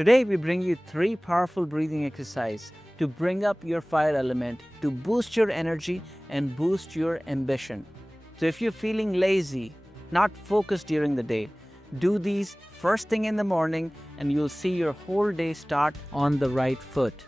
Today we bring you 3 powerful breathing exercises to bring up your fire element, to boost your energy and boost your ambition. So if you're feeling lazy, not focused during the day, do these first thing in the morning and you'll see your whole day start on the right foot.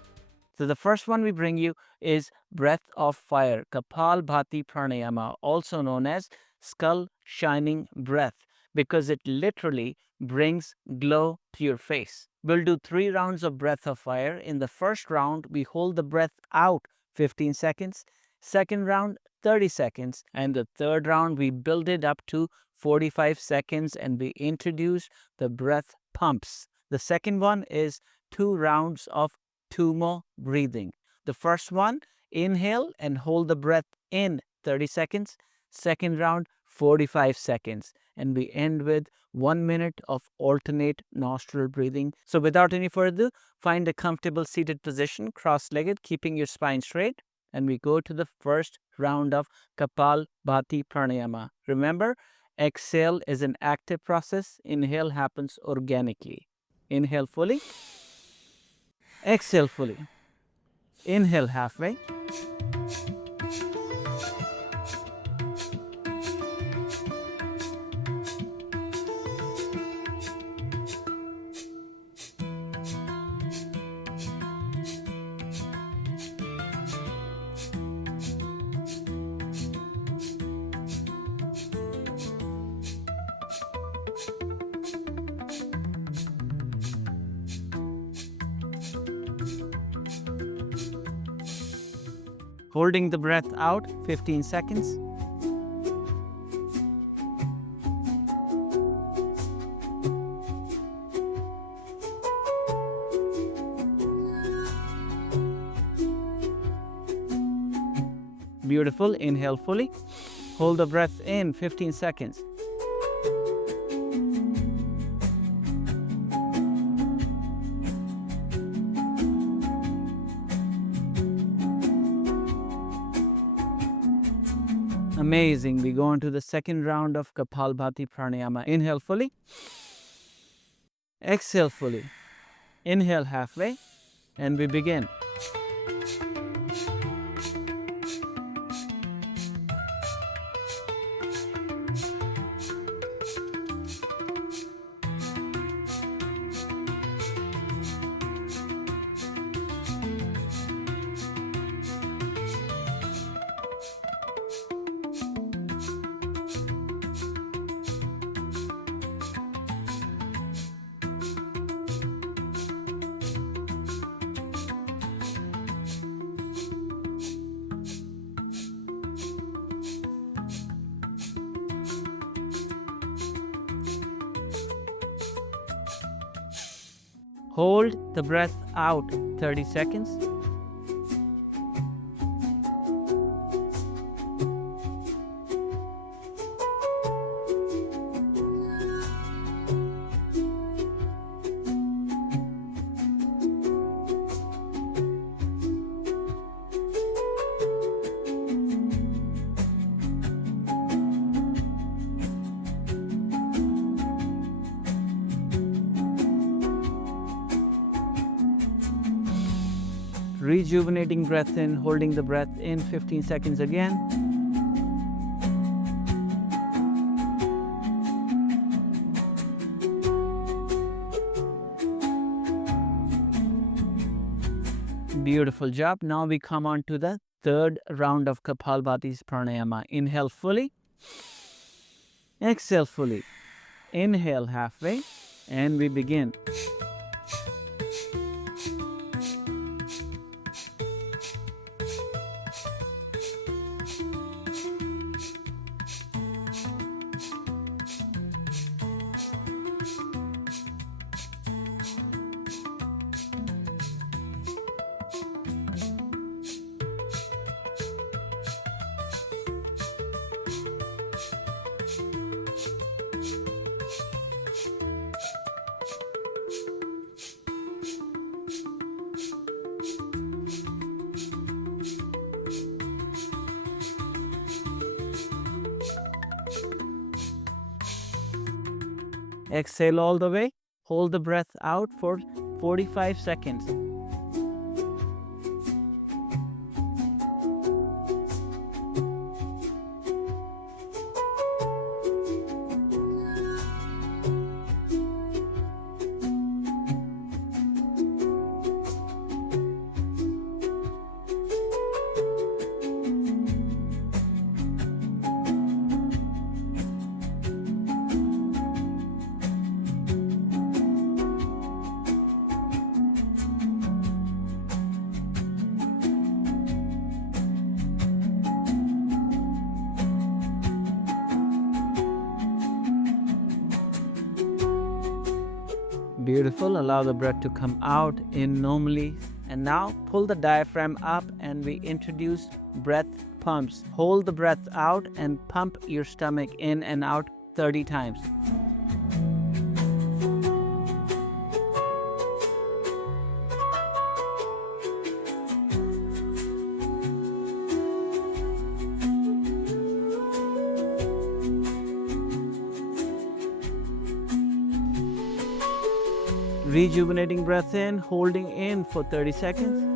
So the first one we bring you is breath of fire, Kapalbhati Pranayama, also known as skull shining breath, because it literally brings glow to your face. We'll do 3 rounds of breath of fire. In the first round, we hold the breath out 15 seconds. Second round, 30 seconds. And the third round, we build it up to 45 seconds and we introduce the breath pumps. The second one is 2 rounds of Tummo breathing. The first one, inhale and hold the breath in 30 seconds. Second round, 45 seconds. And we end with 1 minute of alternate nostril breathing. So without any further ado, find a comfortable seated position, cross-legged, keeping your spine straight. And we go to the first round of Kapalbhati Pranayama. Remember, exhale is an active process. Inhale happens organically. Inhale fully. Exhale fully. Inhale halfway. Holding the breath out 15 seconds. Beautiful. Inhale fully. Hold the breath in 15 seconds. Amazing. We go on to the second round of Kapalbhati Pranayama. Inhale fully. Exhale fully. Inhale halfway. And we begin. Hold the breath out 30 seconds. Rejuvenating breath in, holding the breath in 15 seconds again. Beautiful job. Now we come on to the third round of Kapalbhati Pranayama. Inhale fully. Exhale fully. Inhale halfway. And we begin. Exhale all the way. Hold the breath out for 45 seconds. Beautiful. Allow the breath to come out in normally. And now pull the diaphragm up and we introduce breath pumps. Hold the breath out and pump your stomach in and out 30 times. Rejuvenating breath in, holding in for 30 seconds.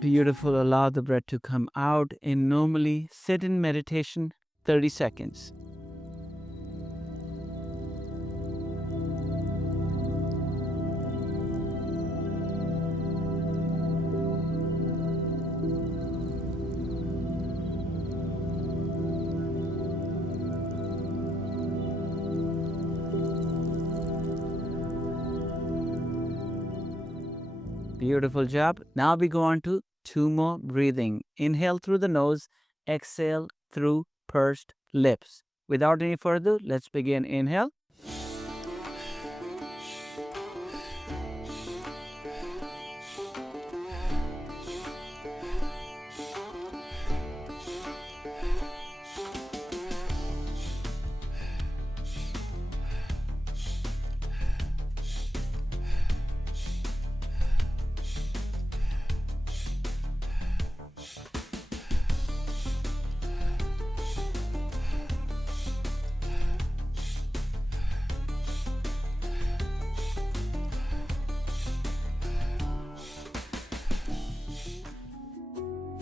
Beautiful. Allow the breath to come out in normally. Sit in meditation 30 seconds. Beautiful job. Now we go on to Tummo breathing. Inhale through the nose, exhale through pursed lips. Without any further, let's begin. Inhale.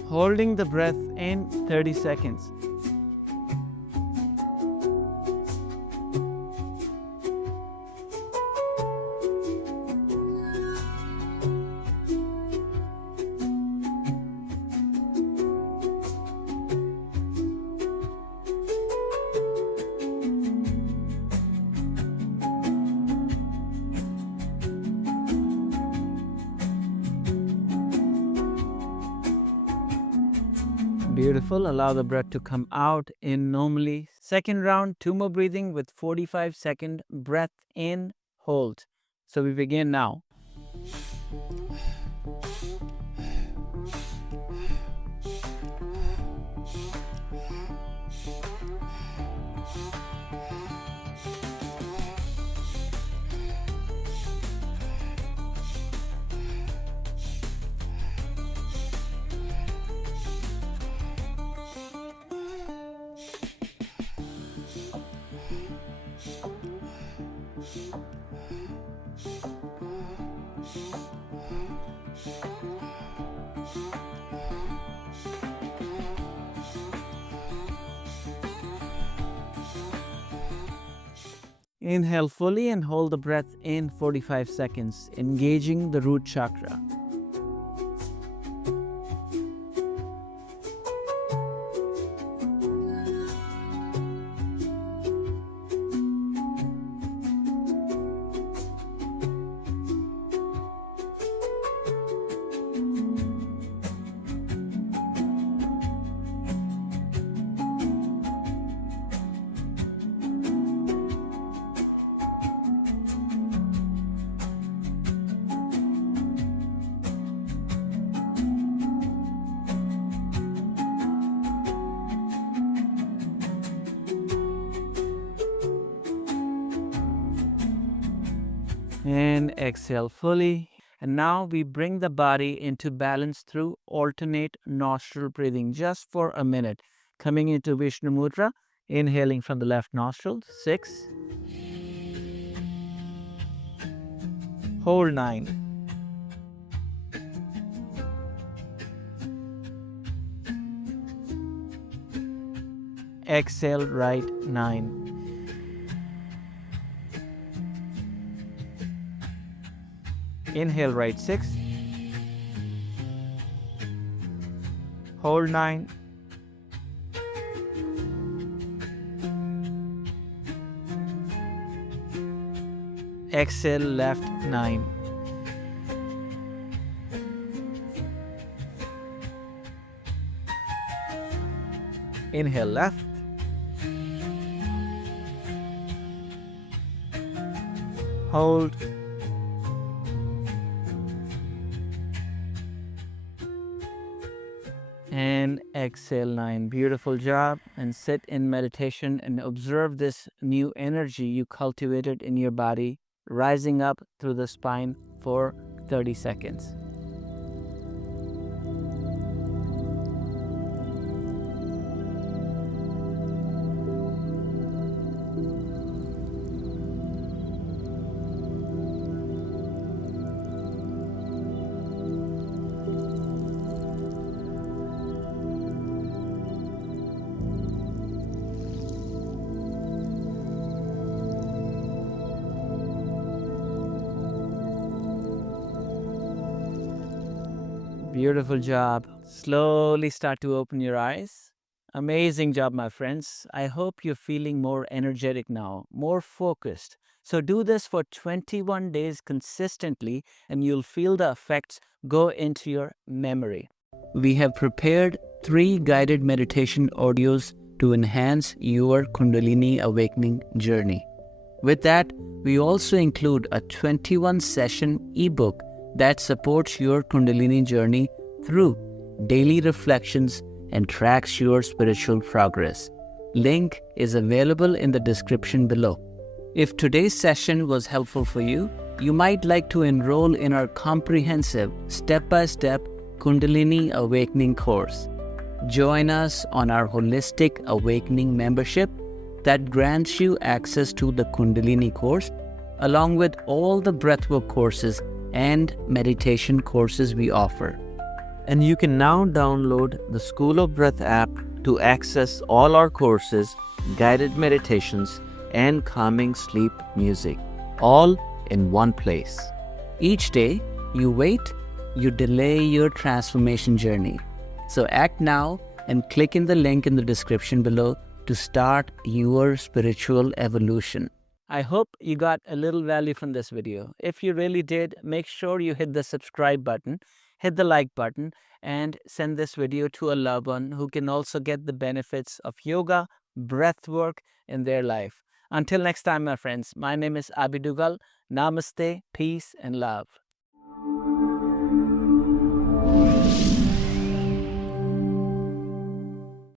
Holding the breath in 30 seconds. Beautiful. Allow the breath to come out in normally. Second round, Tummo breathing with 45-second breath in, hold. So we begin now. Inhale fully and hold the breath in 45 seconds, engaging the root chakra. And exhale fully. And now we bring the body into balance through alternate nostril breathing just for a minute. Coming into Vishnu Mudra, inhaling from the left nostril, 6. Hold 9. Exhale right 9. Inhale right 6. Hold 9. Exhale left 9. Inhale left. Hold. And exhale 9. Beautiful job. And sit in meditation and observe this new energy you cultivated in your body rising up through the spine for 30 seconds. Beautiful job. Slowly start to open your eyes. Amazing job, my friends. I hope you're feeling more energetic now, more focused. So do this for 21 days consistently and you'll feel the effects go into your memory. We have prepared 3 guided meditation audios to enhance your Kundalini awakening journey. With that, we also include a 21 session ebook that supports your Kundalini journey through daily reflections and tracks your spiritual progress. Link is available in the description below. If today's session was helpful for you, you might like to enroll in our comprehensive step-by-step Kundalini Awakening course. Join us on our Holistic Awakening membership that grants you access to the Kundalini course, along with all the breathwork courses and meditation courses we offer. And you can now download the School of Breath app to access all our courses, guided meditations, and calming sleep music, all in one place. Each day, you wait, you delay your transformation journey. So act now and click in the link in the description below to start your spiritual evolution. I hope you got a little value from this video. If you really did, make sure you hit the subscribe button, hit the like button, and send this video to a loved one who can also get the benefits of yoga, breath work in their life. Until next time, my friends, my name is Abhi Duggal. Namaste, peace, and love.